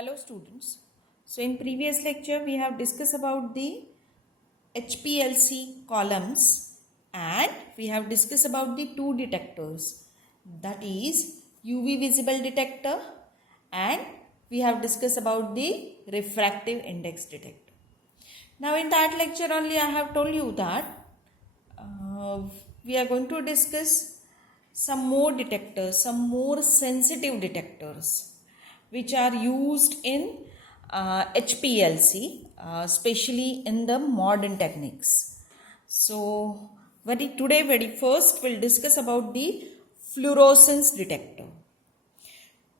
Hello students. So in previous lecture we have discussed about the HPLC columns and we have discussed about the two detectors, that is UV visible detector, and we have discussed about the refractive index detector. Now in that lecture only I have told you that we are going to discuss some more detectors, some more sensitive detectors which are used in HPLC, especially in the modern techniques. So very first we'll discuss about the fluorescence detector.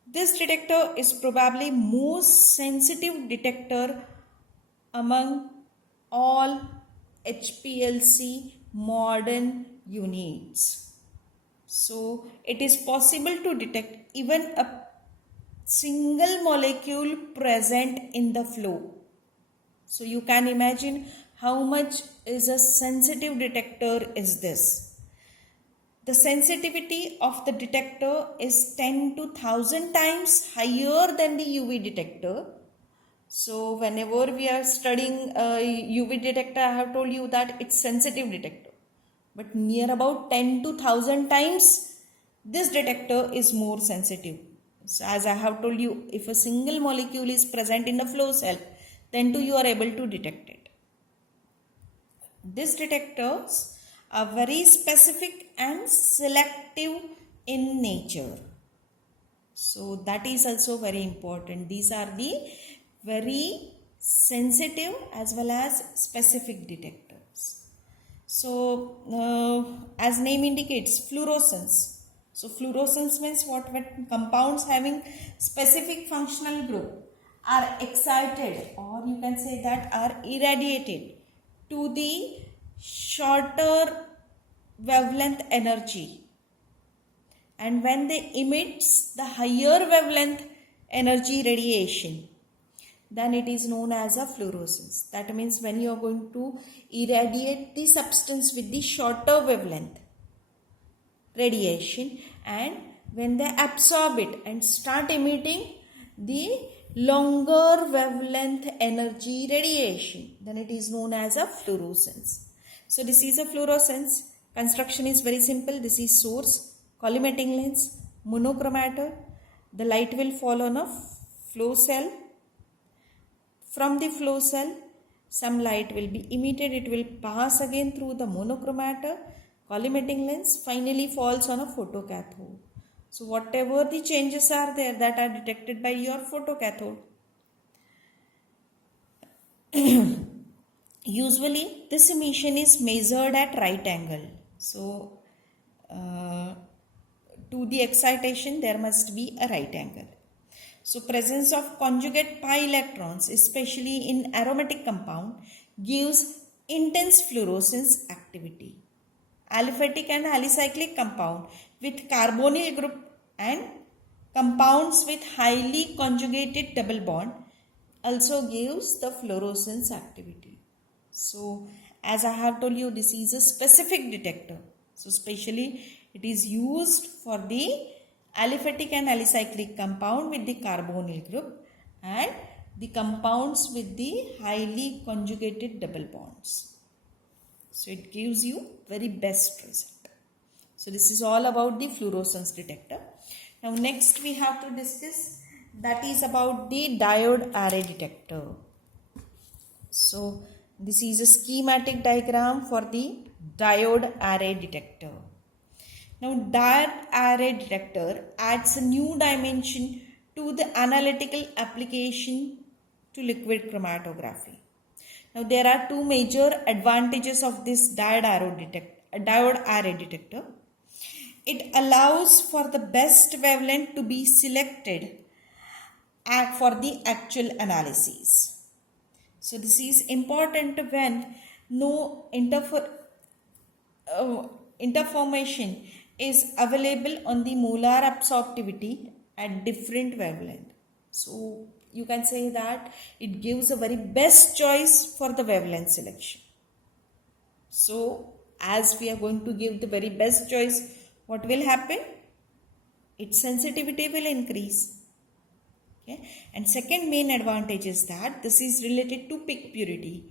This detector is probably most sensitive detector among all HPLC modern units. So it is possible to detect even a single molecule present in the flow. So you can imagine how much is a sensitive detector is this. The sensitivity of the detector is 10 to 1000 times higher than the UV detector. So whenever we are studying UV detector, I have told you that it's sensitive detector. But near about 10 to 1000 times, this detector is more sensitive. So as I have told you, if a single molecule is present in the flow cell, then too you are able to detect it. These detectors are very specific and selective in nature. So that is also very important. These are the very sensitive as well as specific detectors. So as name indicates, fluorescence. So fluorescence means what? When compounds having specific functional group are excited, or you can say that are irradiated to the shorter wavelength energy, and when they emits the higher wavelength energy radiation, then it is known as a fluorescence. That means when you are going to irradiate the substance with the shorter wavelength radiation, and when they absorb it and start emitting the longer wavelength energy radiation, then it is known as a fluorescence. So this is a fluorescence. Construction is very simple. This is source, collimating lens, monochromator. The light will fall on a flow cell. From the flow cell, some light will be emitted. It will pass again through the monochromator, collimating lens, finally falls on a photocathode. So whatever the changes are there, that are detected by your photocathode. Usually this emission is measured at right angle. So to the excitation there must be a right angle. So presence of conjugate pi electrons, especially in aromatic compound, gives intense fluorescence activity. Aliphatic and alicyclic compound with carbonyl group and compounds with highly conjugated double bond also gives the fluorescence activity. So as I have told you, this is a specific detector. So specially it is used for the aliphatic and alicyclic compound with the carbonyl group and the compounds with the highly conjugated double bonds. So it gives you very best result. So this is all about the fluorescence detector. Now next we have to discuss, that is about the diode array detector. So this is a schematic diagram for the diode array detector. Now diode array detector adds a new dimension to the analytical application to liquid chromatography. Now there are two major advantages of this diode array detector. It allows for the best wavelength to be selected for the actual analysis. So this is important when no interformation is available on the molar absorptivity at different wavelength. So you can say that it gives a very best choice for the wavelength selection. So as we are going to give the very best choice, what will happen? Its sensitivity will increase. Okay? And second main advantage is that this is related to peak purity.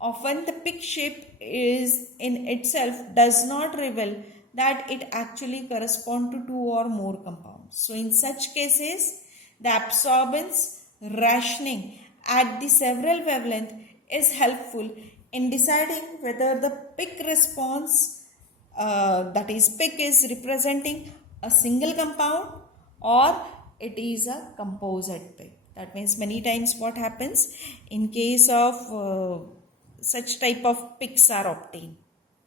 Often the peak shape is in itself does not reveal that it actually corresponds to two or more compounds. So in such cases, the absorbance rationing at the several wavelength is helpful in deciding whether the peak response, that is peak, is representing a single compound or it is a composite peak. That means many times what happens in case of such type of peaks are obtained,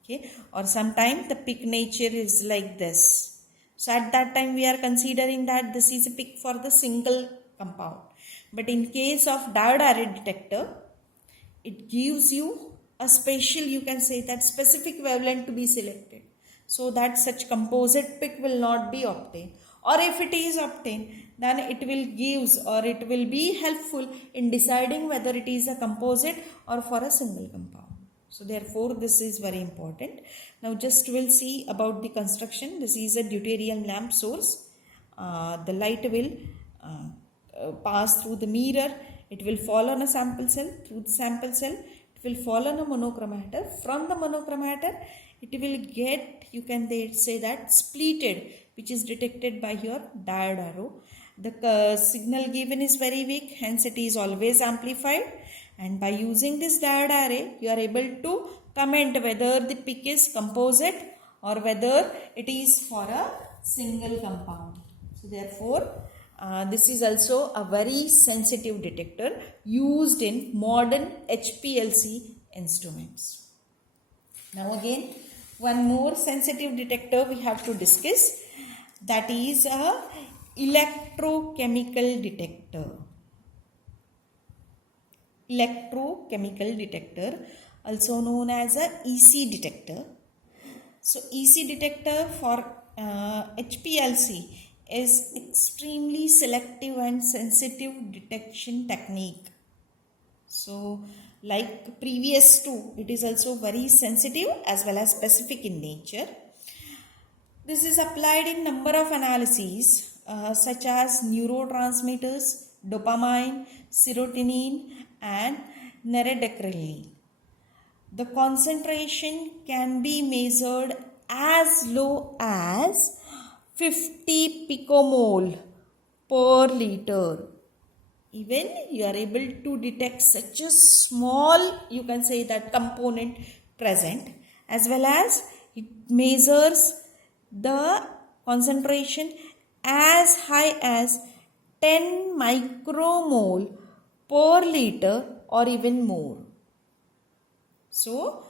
okay, or sometimes the peak nature is like this. So at that time we are considering that this is a peak for the single compound. But in case of diode array detector, it gives you a special, you can say that specific wavelength to be selected, so that such composite peak will not be obtained, or if it is obtained, then it will gives or it will be helpful in deciding whether it is a composite or for a single compound. So therefore this is very important. Now just we'll see about the construction. This is a deuterium lamp source. The light will pass through the mirror. It will fall on a sample cell. Through the sample cell, it will fall on a monochromator. From the monochromator, it will get, you can say that, splitted, which is detected by your diode arrow. The signal given is very weak, hence it is always amplified. And by using this diode array, you are able to comment whether the peak is composite or whether it is for a single compound. So therefore, this is also a very sensitive detector used in modern HPLC instruments. Now again, one more sensitive detector we have to discuss, that is a electrochemical detector. Electrochemical detector, also known as a EC detector. So EC detector for HPLC is extremely selective and sensitive detection technique. So like previous two, it is also very sensitive as well as specific in nature. This is applied in number of analyses such as neurotransmitters, dopamine, serotonin and noradrenaline. The concentration can be measured as low as 50 picomole per liter. Even you are able to detect such a small, you can say that, component present, as well as it measures the concentration as high as 10 micromole per liter or even more. So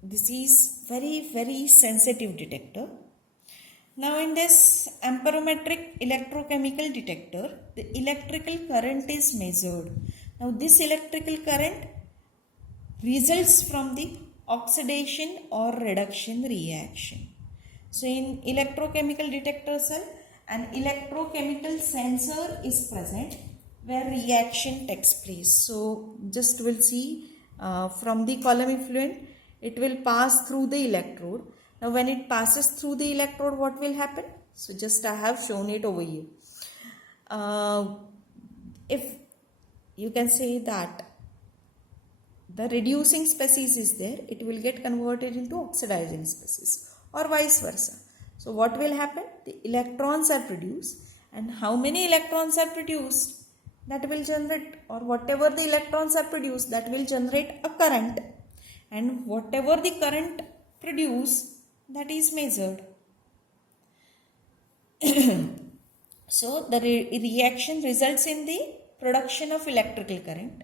this is very sensitive detector. Now in this amperometric electrochemical detector, the electrical current is measured. Now this electrical current results from the oxidation or reduction reaction. So in electrochemical detector cell, an electrochemical sensor is present where reaction takes place. So just we'll see from the column effluent, it will pass through the electrode. Now when it passes through the electrode, what will happen? So just I have shown it over here. If you can say that the reducing species is there, it will get converted into oxidizing species or vice versa. So what will happen? The electrons are produced, and how many electrons are produced, that will generate, or whatever the electrons are produced, that will generate a current, and whatever the current produced, that is measured. So the reaction results in the production of electrical current.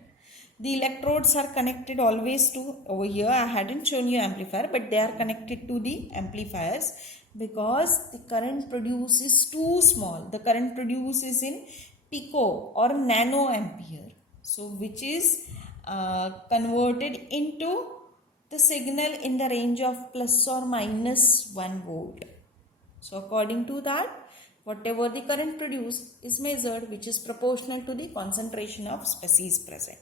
The electrodes are connected always to, over here I hadn't shown you amplifier, but they are connected to the amplifiers because the current produced is too small. The current produced is in pico or nano ampere. So which is converted into the signal in the range of plus or minus 1 volt. So according to that, whatever the current produced is measured, which is proportional to the concentration of species present.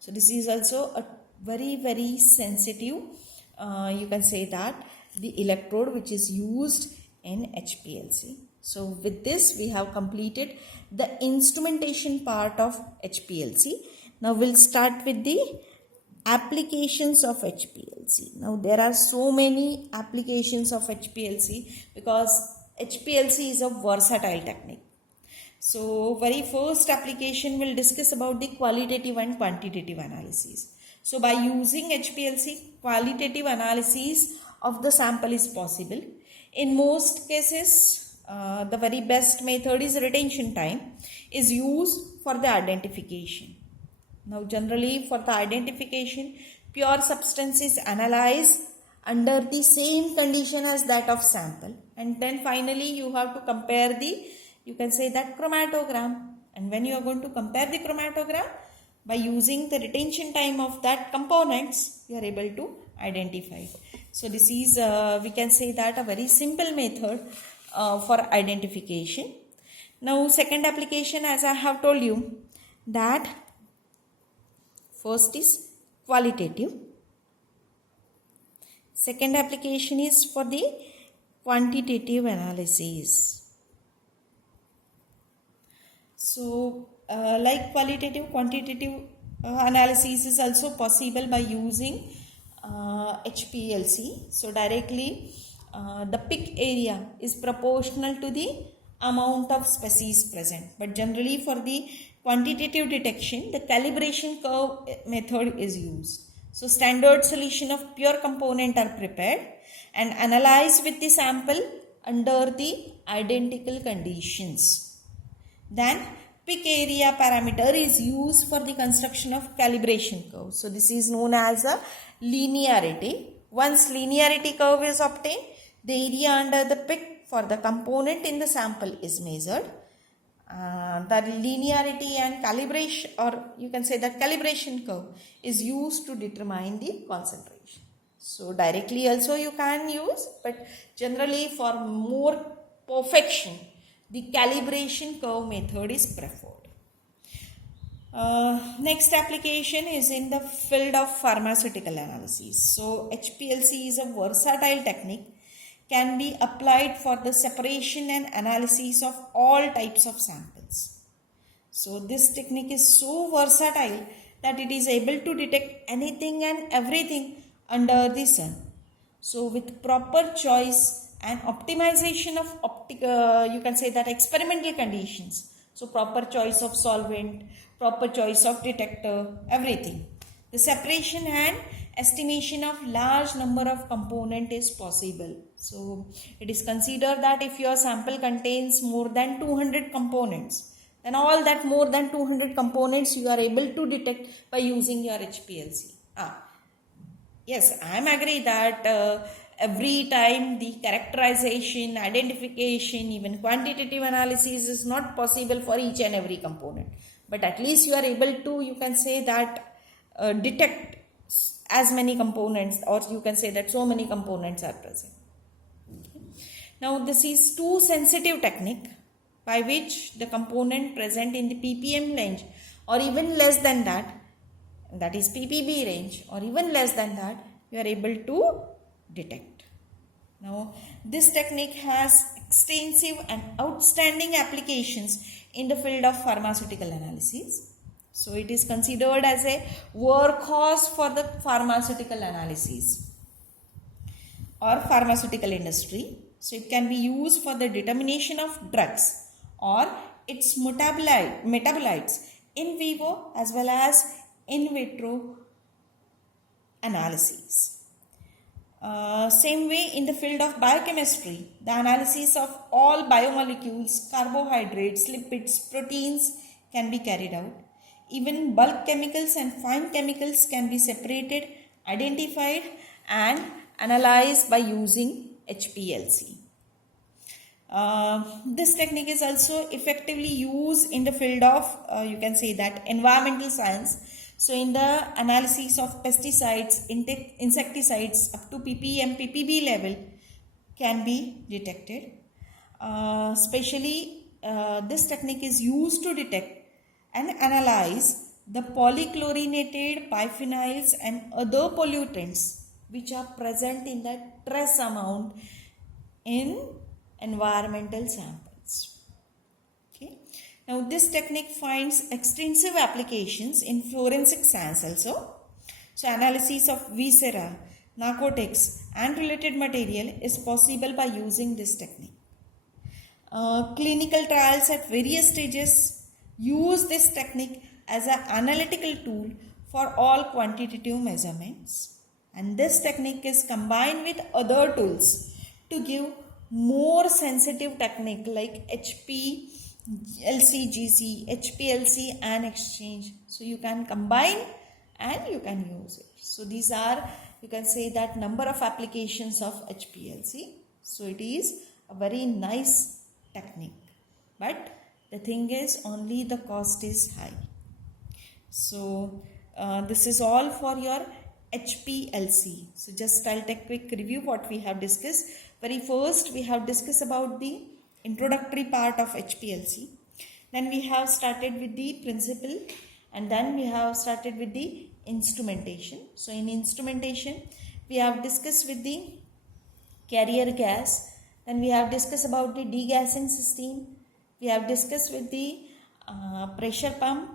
So this is also a very sensitive, you can say that, the electrode which is used in HPLC. So with this we have completed the instrumentation part of HPLC. Now we'll start with the applications of HPLC. Now there are so many applications of HPLC because HPLC is a versatile technique. So very first application we'll discuss about the qualitative and quantitative analysis. So by using HPLC, qualitative analysis of the sample is possible. In most cases, the very best method is retention time is used for the identification. Now generally for the identification, pure substance is analyzed under the same condition as that of sample, and then finally you have to compare the, you can say that, chromatogram. And when you are going to compare the chromatogram, by using the retention time of that components, you are able to identify. So this is we can say that a very simple method for identification. Now second application, as I have told you, that first is qualitative, second application is for the quantitative analysis. So like qualitative, quantitative analysis is also possible by using HPLC. So directly the peak area is proportional to the amount of species present, but generally for the quantitative detection, the calibration curve method is used. So standard solution of pure component are prepared and analyzed with the sample under the identical conditions. Then peak area parameter is used for the construction of calibration curve. So this is known as a linearity. Once linearity curve is obtained, the area under the peak for the component in the sample is measured. The linearity and calibration, or you can say that calibration curve, is used to determine the concentration. So directly also you can use, but generally for more perfection, the calibration curve method is preferred. Next application is in the field of pharmaceutical analysis. So HPLC is a versatile technique, can be applied for the separation and analysis of all types of samples. So this technique is so versatile that it is able to detect anything and everything under the sun. So with proper choice and optimization of you can say that experimental conditions, so proper choice of solvent, proper choice of detector, everything, the separation and estimation of large number of component is possible. So it is considered that if your sample contains more than 200 components, then all that more than 200 components you are able to detect by using your HPLC. Yes, I am agree that every time the characterization, identification, even quantitative analysis is not possible for each and every component. But at least you are able to, you can say that, detect as many components, or you can say that so many components are present. Okay. Now this is too sensitive technique by which the component present in the ppm range or even less than that is ppb range or even less than that, you are able to detect. Now this technique has extensive and outstanding applications in the field of pharmaceutical analysis. So it is considered as a workhorse for the pharmaceutical analysis or pharmaceutical industry. So it can be used for the determination of drugs or its metabolites in vivo as well as in vitro analysis. Same way in the field of biochemistry, the analysis of all biomolecules, carbohydrates, lipids, proteins can be carried out. Even bulk chemicals and fine chemicals can be separated, identified and analyzed by using HPLC. This technique is also effectively used in the field of, you can say that, environmental science. So in the analysis of pesticides, insecticides up to ppm, ppb level can be detected. Especially this technique is used to detect and analyze the polychlorinated biphenyls and other pollutants which are present in the trace amount in environmental sample. Now this technique finds extensive applications in forensic science also. So analysis of viscera, narcotics and related material is possible by using this technique. Clinical trials at various stages use this technique as an analytical tool for all quantitative measurements. And this technique is combined with other tools to give more sensitive technique like HPLC-GC, HPLC and exchange. So you can combine and you can use it. So these are, you can say that number of applications of HPLC. So it is a very nice technique, but the thing is only the cost is high. So this is all for your HPLC. So just I'll take a quick review what we have discussed. Very first we have discussed about the introductory part of HPLC. Then we have started with the principle, and then we have started with the instrumentation. So in instrumentation we have discussed with the carrier gas. Then we have discussed about the degassing system. We have discussed with the pressure pump.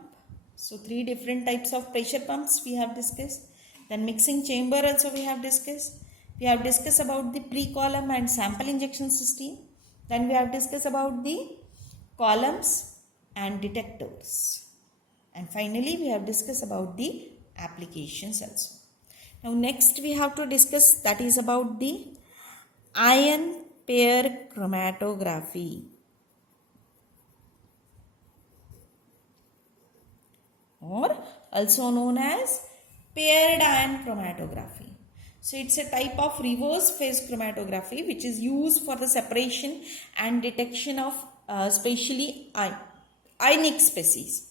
So 3 different types of pressure pumps we have discussed. Then mixing chamber also we have discussed. We have discussed about the pre-column and sample injection system. Then we have discussed about the columns and detectors. And finally we have discussed about the applications also. Now next we have to discuss, that is about the ion pair chromatography, or also known as paired ion chromatography. So it's a type of reverse phase chromatography which is used for the separation and detection of specially ionic species.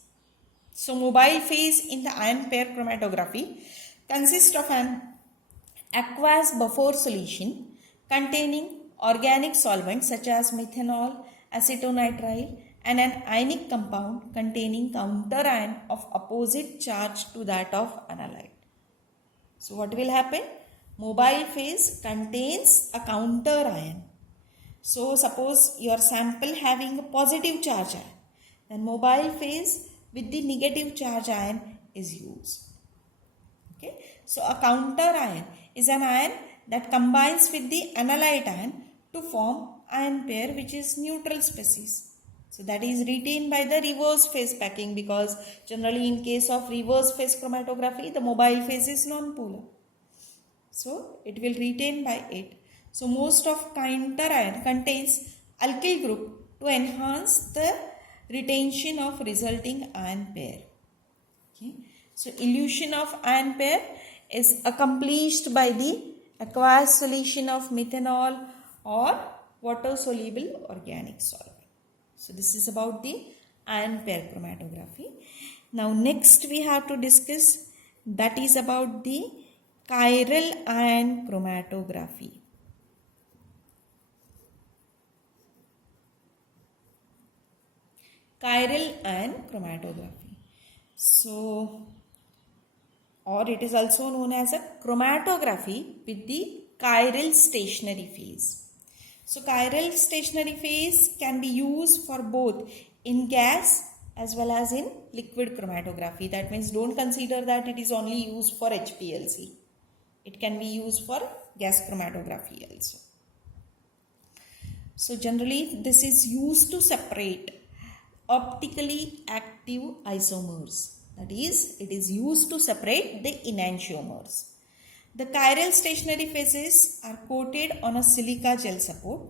So mobile phase in the ion pair chromatography consists of an aqueous buffer solution containing organic solvents such as methanol, acetonitrile, and an ionic compound containing counter ion of opposite charge to that of analyte. So what will happen? Mobile phase contains a counter ion. So suppose your sample having a positive charge ion, then mobile phase with the negative charge ion is used. Okay. So a counter ion is an ion that combines with the analyte ion to form ion pair which is neutral species. So that is retained by the reverse phase packing, because generally in case of reverse phase chromatography the mobile phase is non-polar. So it will retain by it. So most of counter ion contains alkyl group to enhance the retention of resulting ion pair. Okay. So elution of ion pair is accomplished by the aqueous solution of methanol or water soluble organic solvent. So this is about the ion pair chromatography. Now next we have to discuss, that is about the chiral ion chromatography. Chiral ion chromatography. So, or it is also known as a chromatography with the chiral stationary phase. So chiral stationary phase can be used for both in gas as well as in liquid chromatography. That means don't consider that it is only used for HPLC. It can be used for gas chromatography also. So generally this is used to separate optically active isomers. That is, it is used to separate the enantiomers. The chiral stationary phases are coated on a silica gel support.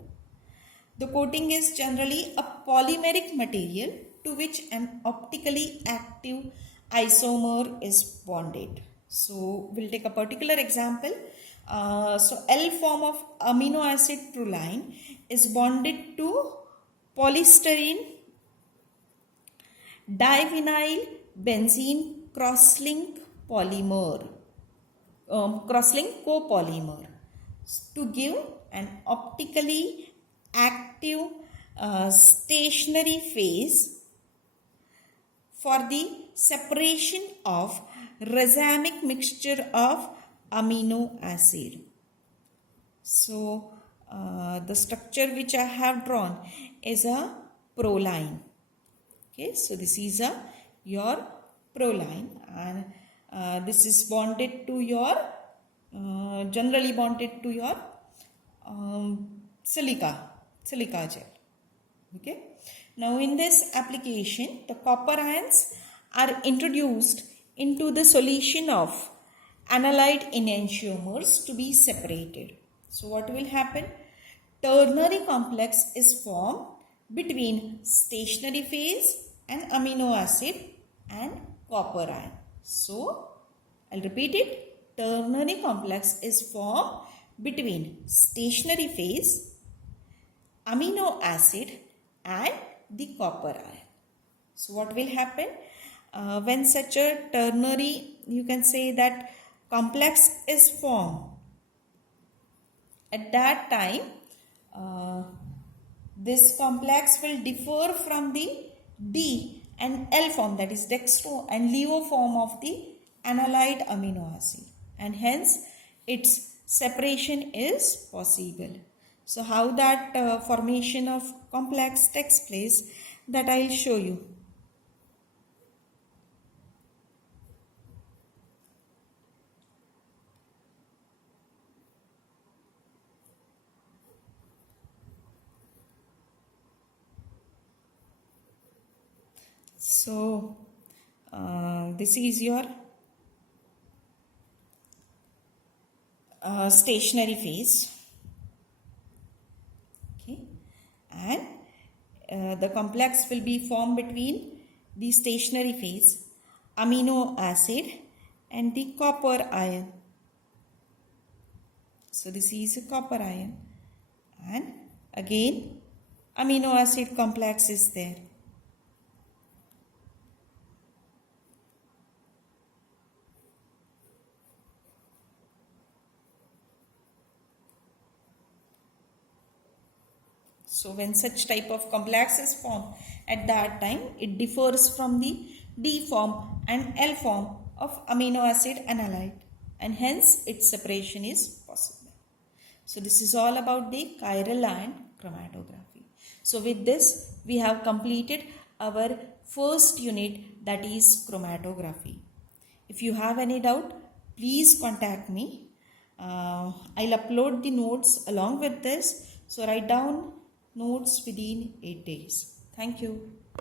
The coating is generally a polymeric material to which an optically active isomer is bonded. So we'll take a particular example. So L form of amino acid proline is bonded to polystyrene divinyl benzene crosslink polymer, crosslink copolymer, to give an optically active stationary phase for the separation of racemic mixture of amino acid. So the structure which I have drawn is a proline. Okay, so this is your proline, and this is bonded to your generally bonded to your silica gel. Okay, now in this application the copper ions are introduced into the solution of analyte enantiomers to be separated. So what will happen? Ternary complex is formed between stationary phase and amino acid and copper ion. So I'll repeat it. Ternary complex is formed between stationary phase, amino acid and the copper ion. So what will happen? When such a ternary, you can say that complex is formed, at that time this complex will differ from the D and L form, that is dextro and levo form of the analyte amino acid, and hence its separation is possible. So how that formation of complex takes place, that I will show you. So this is your stationary phase. Okay, and the complex will be formed between the stationary phase, amino acid and the copper ion. So this is a copper ion, and again amino acid complex is there. So when such type of complex is formed, at that time it differs from the D form and L form of amino acid analyte, and hence its separation is possible. So this is all about the chiral ion chromatography. So with this we have completed our first unit, that is chromatography. If you have any doubt, please contact me. I'll upload the notes along with this. So write down notes within 8 days. Thank you.